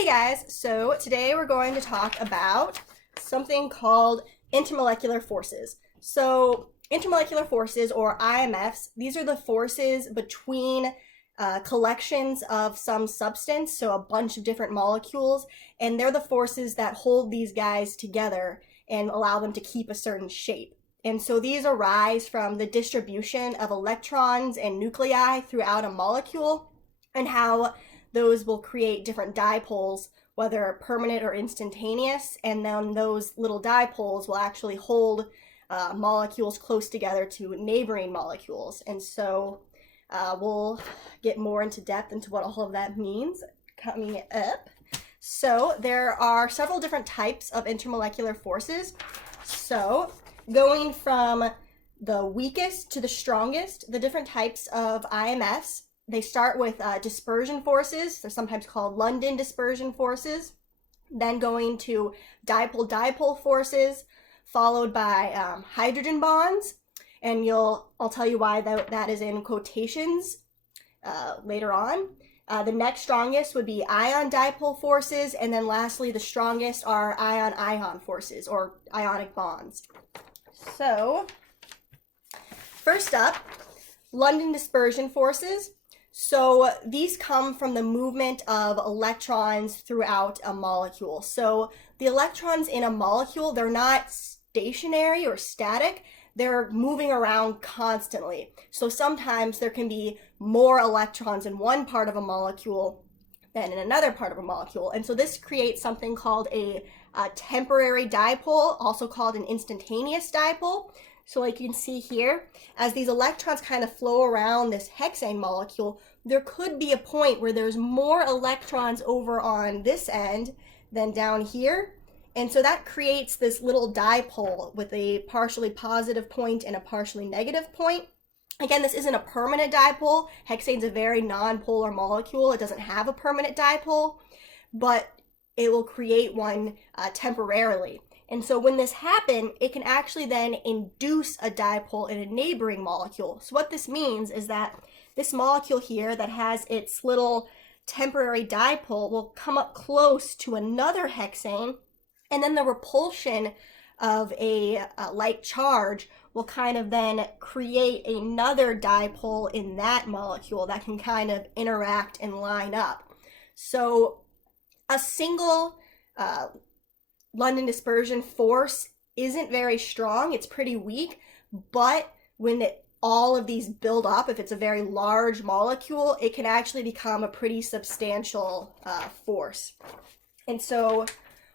Hey guys, so today we're going to talk about something called intermolecular forces. So intermolecular forces, or IMFs, these are the forces between collections of some substance, so a bunch of different molecules, and they're the forces that hold these guys together and allow them to keep a certain shape. And so these arise from the distribution of electrons and nuclei throughout a molecule and how those will create different dipoles, whether permanent or instantaneous, and then those little dipoles will actually hold molecules close together to neighboring molecules. And so we'll get more into depth into what all of that means coming up. So there are several different types of intermolecular forces. So going from the weakest to the strongest, the different types of IMFs, they start with dispersion forces. They're sometimes called London dispersion forces. Then going to dipole-dipole forces, followed by hydrogen bonds. And I'll tell you why that is in quotations later on. The next strongest would be ion dipole forces. And then lastly, the strongest are ion-ion forces, or ionic bonds. So first up, London dispersion forces. So these come from the movement of electrons throughout a molecule. So the electrons in a molecule, they're not stationary or static. They're moving around constantly. So sometimes there can be more electrons in one part of a molecule than in another part of a molecule. And so this creates something called a temporary dipole, also called an instantaneous dipole. So like you can see here, as these electrons kind of flow around this hexane molecule, there could be a point where there's more electrons over on this end than down here. And so that creates this little dipole with a partially positive point and a partially negative point. Again, this isn't a permanent dipole. Hexane's a very non-polar molecule. It doesn't have a permanent dipole, but it will create one temporarily. And so when this happens, it can actually then induce a dipole in a neighboring molecule. So what this means is that this molecule here that has its little temporary dipole will come up close to another hexane, and then the repulsion of a like charge will kind of then create another dipole in that molecule that can kind of interact and line up. So a single London dispersion force isn't very strong. It's pretty weak, but when all of these build up, if it's a very large molecule, it can actually become a pretty substantial force. And so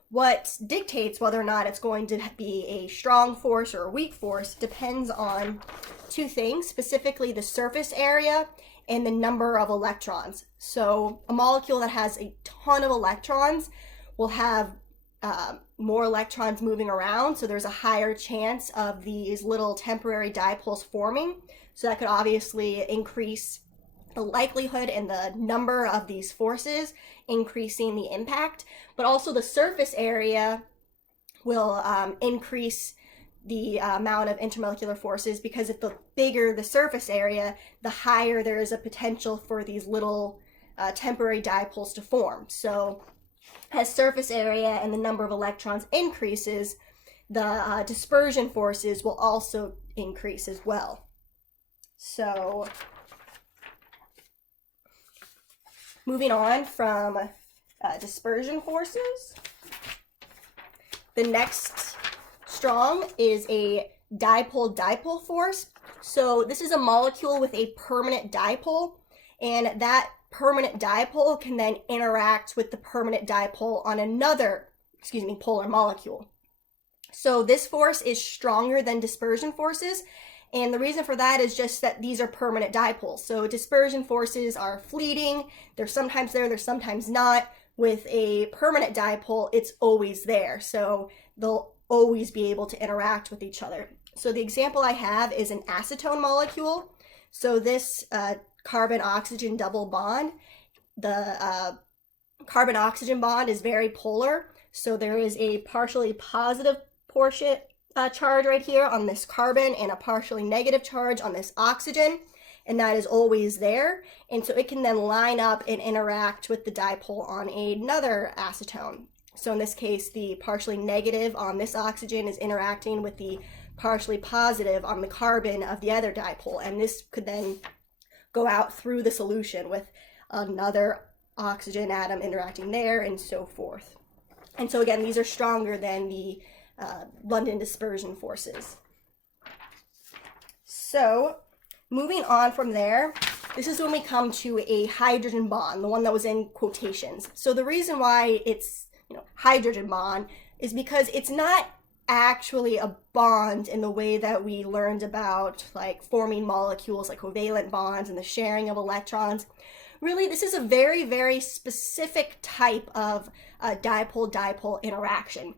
what dictates whether or not it's going to be a strong force or a weak force depends on two things, specifically the surface area and the number of electrons. So a molecule that has a ton of electrons will have more electrons moving around, so there's a higher chance of these little temporary dipoles forming. So that could obviously increase the likelihood and the number of these forces, increasing the impact. But also the surface area will increase the amount of intermolecular forces, because if the bigger the surface area, the higher there is a potential for these little temporary dipoles to form. So as surface area and the number of electrons increases, the dispersion forces will also increase as well. So moving on from dispersion forces, the next strong is a dipole-dipole force. So this is a molecule with a permanent dipole, and that permanent dipole can then interact with the permanent dipole on another, polar molecule. So this force is stronger than dispersion forces, and the reason for that is just that these are permanent dipoles. So dispersion forces are fleeting. They're sometimes there, they're sometimes not. With a permanent dipole, it's always there. So they'll always be able to interact with each other. So the example I have is an acetone molecule. So this carbon-oxygen double bond, the carbon-oxygen bond is very polar. So there is a partially positive portion charge right here on this carbon and a partially negative charge on this oxygen. and that is always there. And so it can then line up and interact with the dipole on another acetone. So in this case, the partially negative on this oxygen is interacting with the partially positive on the carbon of the other dipole, and this could then go out through the solution with another oxygen atom interacting there, and so forth. And so again, these are stronger than the London dispersion forces. So moving on from there, this is when we come to a hydrogen bond, the one that was in quotations. So the reason why it's hydrogen bond is because it's not actually a bond in the way that we learned about like forming molecules like covalent bonds and the sharing of electrons. Really, this is a very, very specific type of dipole-dipole interaction.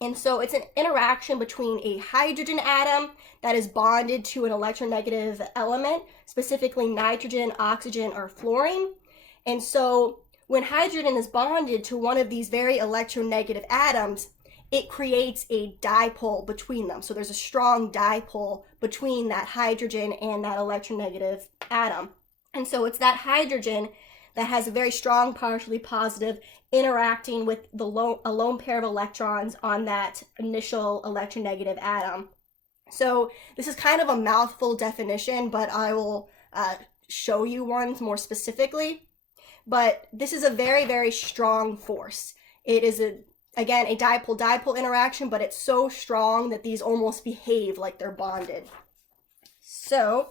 And so it's an interaction between a hydrogen atom that is bonded to an electronegative element, specifically nitrogen, oxygen, or fluorine. And so when hydrogen is bonded to one of these very electronegative atoms, it creates a dipole between them. So there's a strong dipole between that hydrogen and that electronegative atom. And so it's that hydrogen that has a very strong partially positive interacting with a lone pair of electrons on that initial electronegative atom. So this is kind of a mouthful definition, but I will show you ones more specifically. But this is a very, very strong force. It is again, a dipole-dipole interaction, but it's so strong that these almost behave like they're bonded. So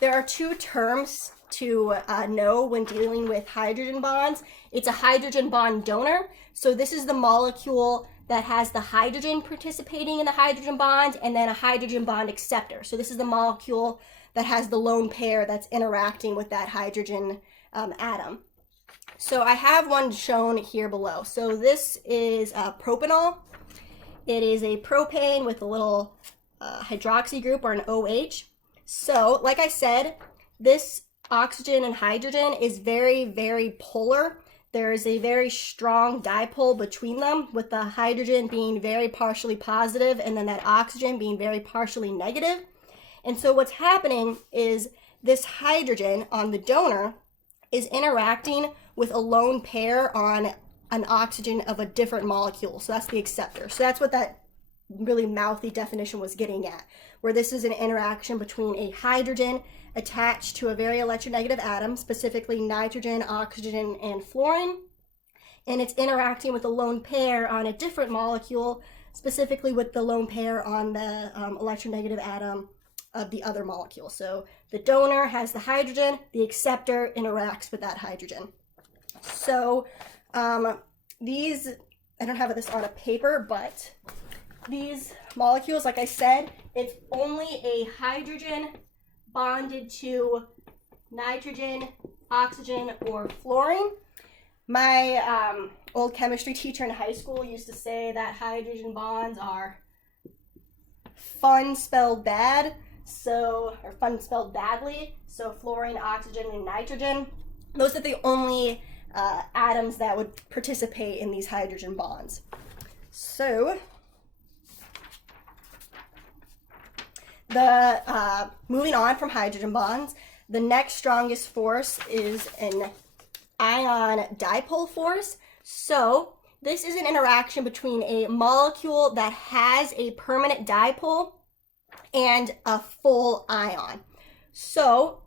there are two terms to know when dealing with hydrogen bonds. It's a hydrogen bond donor. So this is the molecule that has the hydrogen participating in the hydrogen bond, and then a hydrogen bond acceptor. So this is the molecule that has the lone pair that's interacting with that hydrogen atom. So I have one shown here below. So this is propanol. It is a propane with a little hydroxy group, or an OH. So like I said, this oxygen and hydrogen is very, very polar. There is a very strong dipole between them, with the hydrogen being very partially positive and then that oxygen being very partially negative. And so what's happening is this hydrogen on the donor is interacting with a lone pair on an oxygen of a different molecule. So that's the acceptor. So that's what that really mouthy definition was getting at, where this is an interaction between a hydrogen attached to a very electronegative atom, specifically nitrogen, oxygen, and fluorine, and it's interacting with a lone pair on a different molecule, specifically with the lone pair on the electronegative atom of the other molecule. So the donor has the hydrogen, the acceptor interacts with that hydrogen. So these, I don't have this on a paper, but these molecules, like I said, it's only a hydrogen bonded to nitrogen, oxygen, or fluorine. My old chemistry teacher in high school used to say that hydrogen bonds are fun spelled bad, or fun spelled badly. So fluorine, oxygen, and nitrogen, those are the only atoms that would participate in these hydrogen bonds. So moving on from hydrogen bonds, the next strongest force is an ion dipole force. So this is an interaction between a molecule that has a permanent dipole and a full ion. So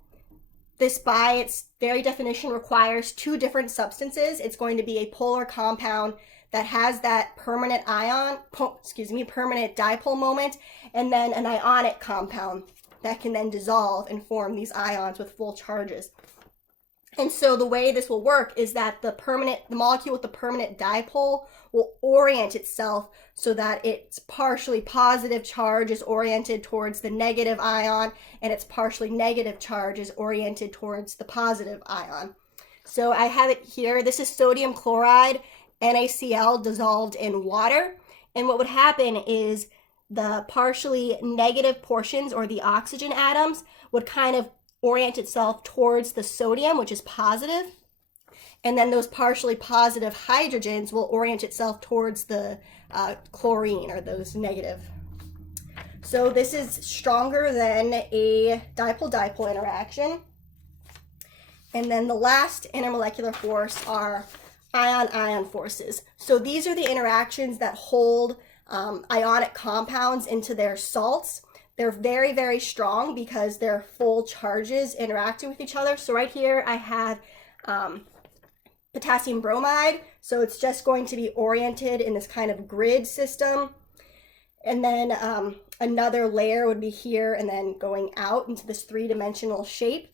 this, by its very definition, requires two different substances. It's going to be a polar compound that has that permanent permanent dipole moment, and then an ionic compound that can then dissolve and form these ions with full charges. And so the way this will work is that the molecule with the permanent dipole will orient itself so that its partially positive charge is oriented towards the negative ion, and its partially negative charge is oriented towards the positive ion. So I have it here. This is sodium chloride, NaCl, dissolved in water. And what would happen is the partially negative portions, or the oxygen atoms, would kind of orient itself towards the sodium, which is positive, and then those partially positive hydrogens will orient itself towards the chlorine, or those negative. So this is stronger than a dipole-dipole interaction. And then the last intermolecular force are ion-ion forces. So these are the interactions that hold ionic compounds into their salts. They're very, very strong because they're full charges interacting with each other. So right here I have potassium bromide. So it's just going to be oriented in this kind of grid system. And then another layer would be here and then going out into this three-dimensional shape.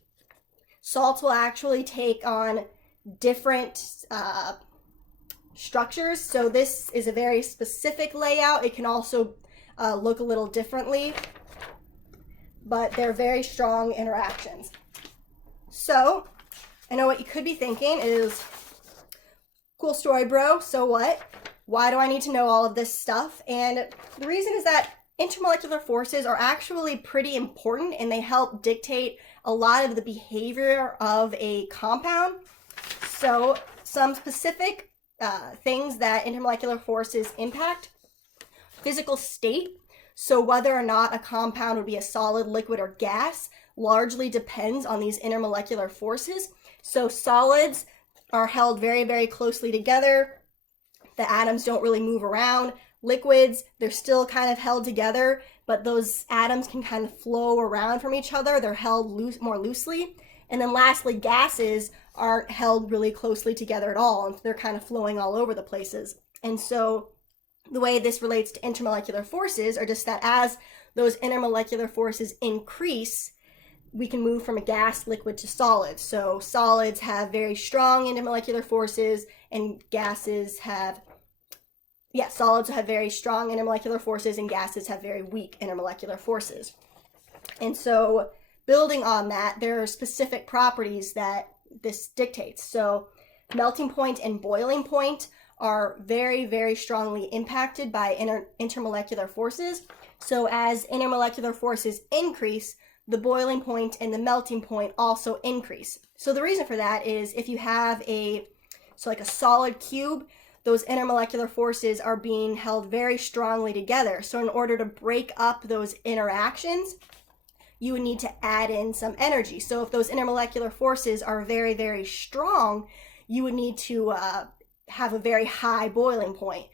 Salts will actually take on different structures. So this is a very specific layout. It can also look a little differently, but they're very strong interactions. So I know what you could be thinking is, cool story, bro, so what? Why do I need to know all of this stuff? And the reason is that intermolecular forces are actually pretty important, and they help dictate a lot of the behavior of a compound. So some specific things that intermolecular forces impact: physical state. So whether or not a compound would be a solid, liquid, or gas largely depends on these intermolecular forces. So solids are held very, very closely together. The atoms don't really move around. Liquids, they're still kind of held together, but those atoms can kind of flow around from each other. They're held more loosely. And then lastly, gases aren't held really closely together at all, and they're kind of flowing all over the places. And so the way this relates to intermolecular forces are just that as those intermolecular forces increase, we can move from a gas, liquid to solid. So solids have very strong intermolecular forces, and gases have, solids have very strong intermolecular forces, and gases have very weak intermolecular forces. And so building on that, there are specific properties that this dictates. So melting point and boiling point are very, very strongly impacted by intermolecular forces. So as intermolecular forces increase, the boiling point and the melting point also increase. So the reason for that is if you have like a solid cube, those intermolecular forces are being held very strongly together. So in order to break up those interactions, you would need to add in some energy. So if those intermolecular forces are very, very strong, you would need to have a very high boiling point.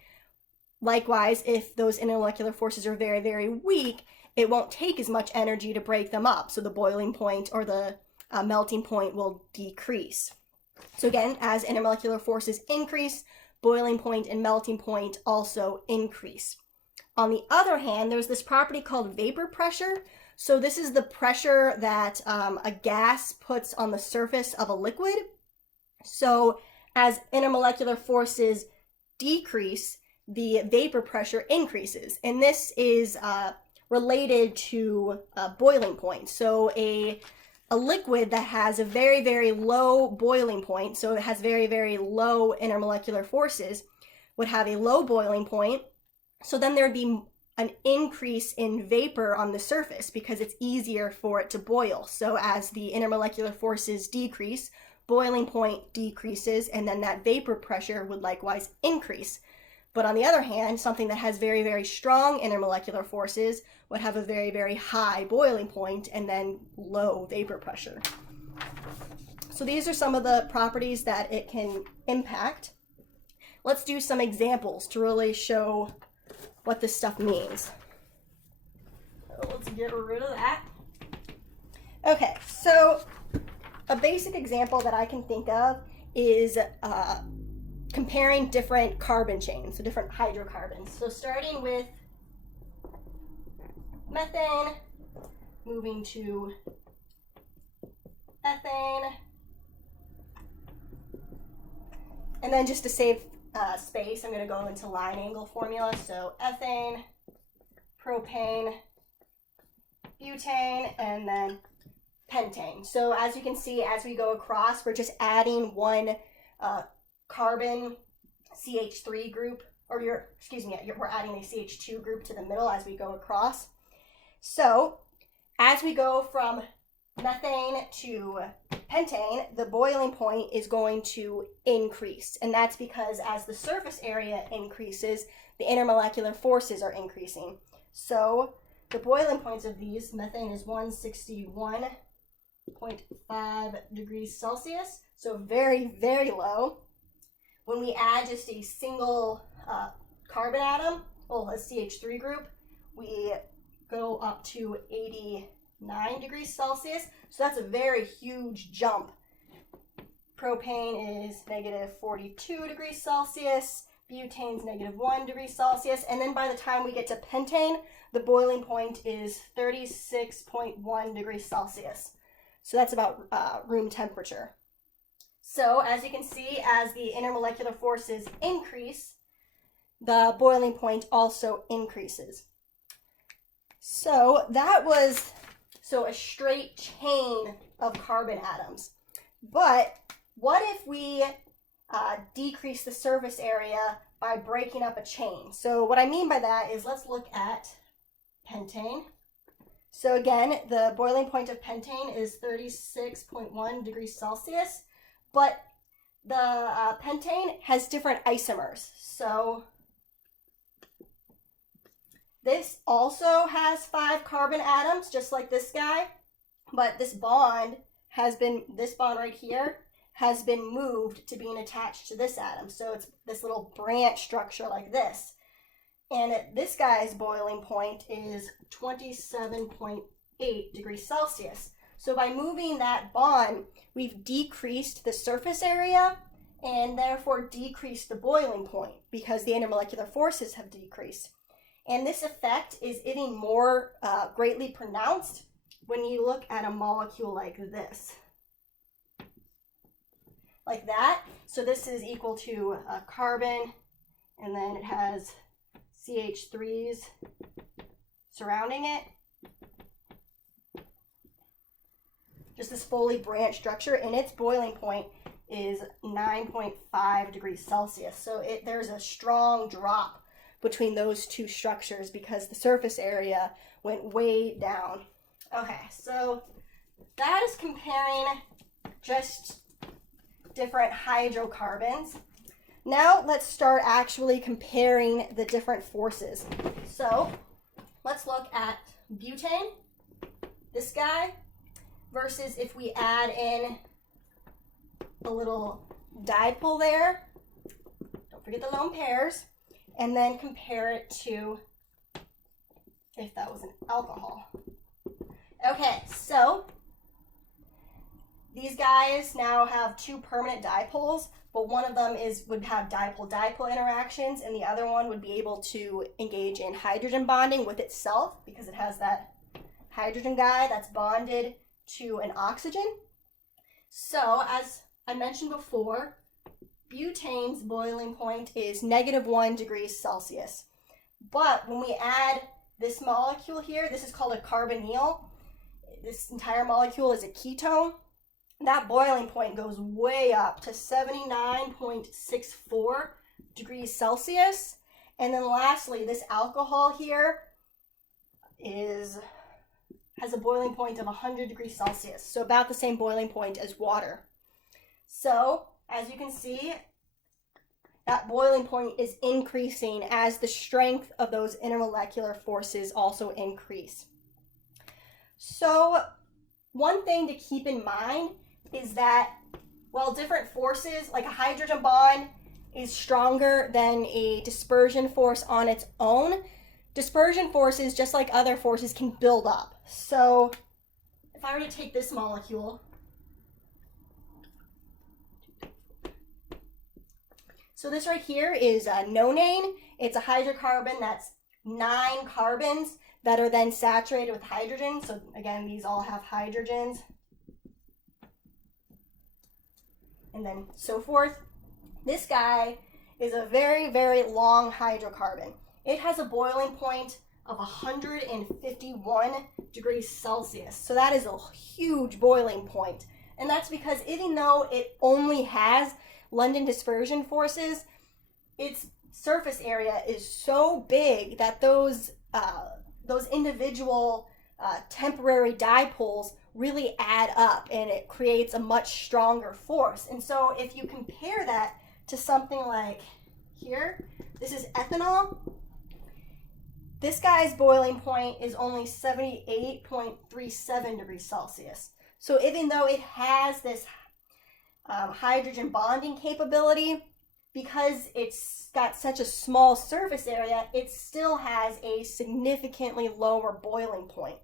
Likewise, if those intermolecular forces are very, very weak, it won't take as much energy to break them up. So the boiling point or the melting point will decrease. So again, as intermolecular forces increase, boiling point and melting point also increase. On the other hand, there's this property called vapor pressure. So this is the pressure that a gas puts on the surface of a liquid. So as intermolecular forces decrease, the vapor pressure increases. And this is related to boiling point. So a liquid that has a very, very low boiling point, so it has very, very low intermolecular forces, would have a low boiling point. So then there would be an increase in vapor on the surface because it's easier for it to boil. So as the intermolecular forces decrease, boiling point decreases, and then that vapor pressure would likewise increase. But on the other hand, something that has very, very strong intermolecular forces would have a very, very high boiling point and then low vapor pressure. So these are some of the properties that it can impact. Let's do some examples to really show what this stuff means. So let's get rid of that. Okay, so a basic example that I can think of is comparing different carbon chains, so different hydrocarbons. So starting with methane, moving to ethane, and then just to save space, I'm going to go into line angle formula. So ethane, propane, butane, and then pentane. So as you can see, as we go across, we're just adding one carbon CH3 group, or we're adding a CH2 group to the middle as we go across. So as we go from methane to pentane, the boiling point is going to increase. And that's because as the surface area increases, the intermolecular forces are increasing. So the boiling points of these, methane is 161.5 degrees Celsius, so very, very low. When we add just a single carbon atom, well, a CH3 group, we go up to 89 degrees Celsius, so that's a very huge jump. Propane is negative 42 degrees Celsius, butane's negative 1 degree Celsius, and then by the time we get to pentane, the boiling point is 36.1 degrees Celsius. So that's about room temperature. So as you can see, as the intermolecular forces increase, the boiling point also increases. So that was a straight chain of carbon atoms. But what if we decrease the surface area by breaking up a chain? So what I mean by that is, let's look at pentane. So again, the boiling point of pentane is 36.1 degrees Celsius, but the pentane has different isomers. So this also has 5 carbon atoms, just like this guy, but this bond right here has been moved to being attached to this atom. So it's this little branch structure like this. And this guy's boiling point is 27.8 degrees Celsius. So by moving that bond, we've decreased the surface area and therefore decreased the boiling point because the intermolecular forces have decreased. And this effect is even more greatly pronounced when you look at a molecule like this. Like that. So this is equal to a carbon, and then it has CH3s surrounding it. Just this fully branched structure, and its boiling point is 9.5 degrees Celsius. So there's a strong drop between those two structures because the surface area went way down. Okay, so that is comparing just different hydrocarbons. Now let's start actually comparing the different forces. So let's look at butane, this guy, versus if we add in a little dipole there, don't forget the lone pairs, and then compare it to if that was an alcohol. Okay, so these guys now have 2 permanent dipoles, but one of them would have dipole-dipole interactions, and the other one would be able to engage in hydrogen bonding with itself because it has that hydrogen guy that's bonded to an oxygen. So, as I mentioned before, butane's boiling point is negative 1 degrees Celsius. But when we add this molecule here, this is called a carbonyl. This entire molecule is a ketone. That boiling point goes way up to 79.64 degrees Celsius. And then lastly, this alcohol here has a boiling point of 100 degrees Celsius. So about the same boiling point as water. So as you can see, that boiling point is increasing as the strength of those intermolecular forces also increase. So one thing to keep in mind is that while different forces, like a hydrogen bond, is stronger than a dispersion force on its own, dispersion forces, just like other forces, can build up. So if I were to take this molecule, so this right here is nonane. It's a hydrocarbon that's 9 carbons that are then saturated with hydrogen. So again, these all have hydrogens. And then so forth. This guy is a very, very long hydrocarbon. It has a boiling point of 151 degrees Celsius. So that is a huge boiling point. And that's because even though it only has London dispersion forces, its surface area is so big that those individual temporary dipoles really add up, and it creates a much stronger force. And so if you compare that to something like here, this is ethanol. This guy's boiling point is only 78.37 degrees Celsius. So even though it has this hydrogen bonding capability, because it's got such a small surface area, it still has a significantly lower boiling point.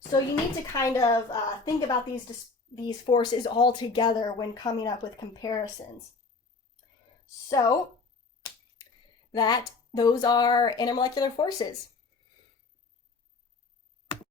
So you need to kind of think about these forces all together when coming up with comparisons. So those are intermolecular forces.